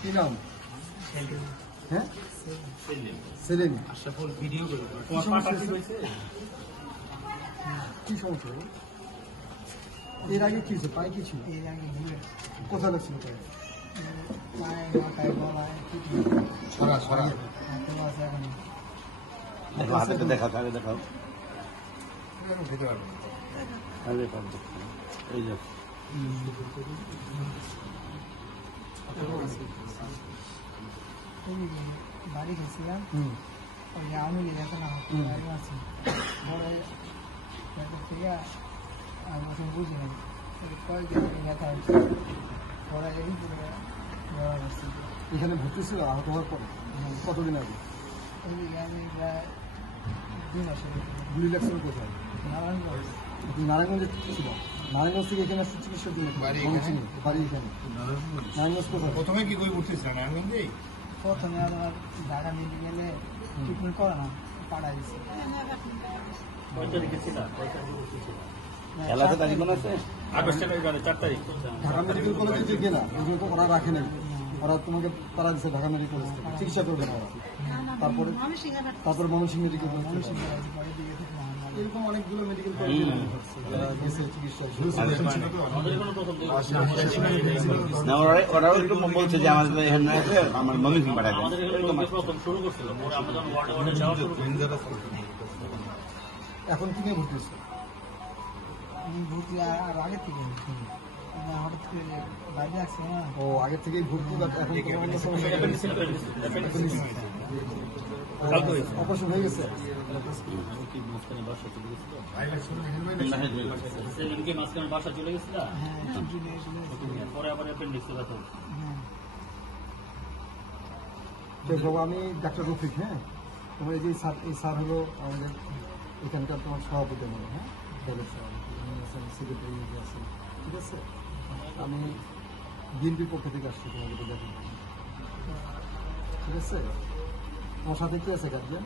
কি নাম? হ্যাঁ, সেলিম। আশরাফুল ভিডিও করে কি সমস্যা হয়েছে? কি সমস্যা? এর আগে কি ছিল? পায়ে কি ছিল? এর আগে ঘুরে কোথায় লাগছিল পায়ে? পায়ে মাথায় গলায় ছড়া ছড়া। আছে এখন হাতে দেখাও, আগে দেখাও। খেতে পারবে আগে পাবো। এই যে বাড়ি গেছিলাম ওই যে আমি এখন বাড়ি আছি পরে থেকে আমি ওসব বুঝি নাই কয়েকদিন ব্যথা হচ্ছে পরে ধরা হচ্ছে এখানে ভর্তি ছিল আহত হওয়ার পরে? কতদিন আগে? ওইদিকে আমি প্রায় 2 মাস গুলি লাগছিল কোথায়? নারায়ণগঞ্জ আপনি নারায়ণগঞ্জে ছিল? নারায়ণগঞ্জ থেকে এখানে আসছে চিকিৎসা দিন? বাড়ি এখানে? নারায়ণগঞ্জ কোথায়? প্রথমে কি করে উঠতেছিল নারায়ণগঞ্জে? প্রথমে আমার ঢাকা মেডিকেলে ট্রিটমেন্ট করে না পাঠাই দিচ্ছে খেলাতে তারিখ মনে আছে? ঢাকা মেডিকেল কলেজে যে গেলা ওগুলো তো ওরা রাখে নাই, ওরা তোমাকে তারা দিচ্ছে ঢাকা মেডিকেল কলেজ থেকে, চিকিৎসা করবে না ওরা। তারপরে ময়মনসিংহ মেডিকেল কলেজ থেকে। এরকম অনেকগুলো মেডিকেল কলেজ গেছে চিকিৎসা। না, ওরাও একটু বলছে যে আমাদের এখানে আছে, আমার ময়মনসিং পাঠাবে। এখন কি নিয়ে ভর্তি হচ্ছে? আমি ভর্তি আর আগের থেকে হঠাৎ করে বাইরে আসছে না ও আগের থেকেই ভর্তি, বাট এখন কোনো সমস্যা অপারেশন হয়ে গেছে? বাসা চলে গেছিল, হ্যাঁ পরে আবার অ্যাপেন্ডিক্সে ব্যথা। বাবা, আমি ডাক্তার রফিক। হ্যাঁ, তোমার এই যে এই স্যার হলো আমাদের এখানকার তোমার সভাপতি মনে। হ্যাঁ, দলের সভাপতি, সেক্রেটারি আছে। ঠিক আছে, আমি বিএনপির পক্ষ থেকে আসছি তোমাদেরকে দেখুন। ঠিক আছে, আমার সাথে কি আছে গার্জিয়ান?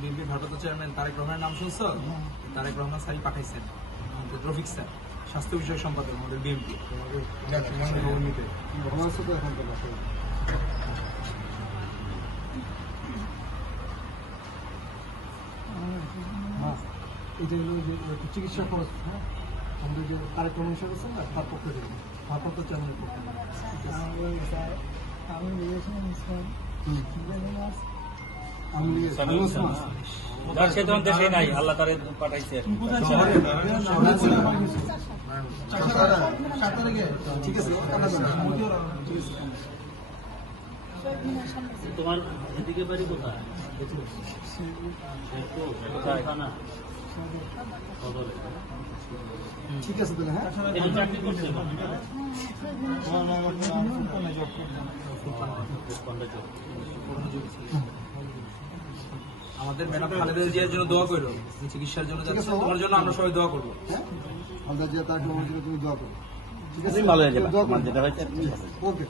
বিএনপি ভারপ্রাপ্ত চেয়ারম্যান তারেক রহমানের নাম শুনছো? তারেক রহমান স্যারই পাঠাইছেন আমাদের রফিক স্যার, স্বাস্থ্য বিষয়ক সম্পাদক আমাদের বিএনপি। ভালো আছো তো এখন? তো এটা হলো যে চিকিৎসা খরচ। হ্যাঁ, আমাদের যে তারেক রহমান সাহেব আছেন না, তার পক্ষ থেকে, ভারপ্রাপ্ত চেয়ারম্যানের পক্ষ থেকে। আমি গিয়েছিলাম আমি সে তখন দেশে নাই, আল্লাহ তারে পাঠাইছে। ঠিক আছে, তোমার এদিকে বাড়ি কোথায়? না ঠিক আছে তাহলে। হ্যাঁ, এটা চাকরি করছে আমাদের ম্যাডাম খালেদা জিয়ার জন্য দোয়া করো, চিকিৎসার জন্য যাচ্ছে, তোমার জন্য আমরা সবাই দোয়া করবো। হ্যাঁ, খালেদা জিয়া তার জন্য তুমি দোয়া করো। ঠিক আছে, ভালো হয়ে যাবে, আমার যেটা হয়েছে। ওকে।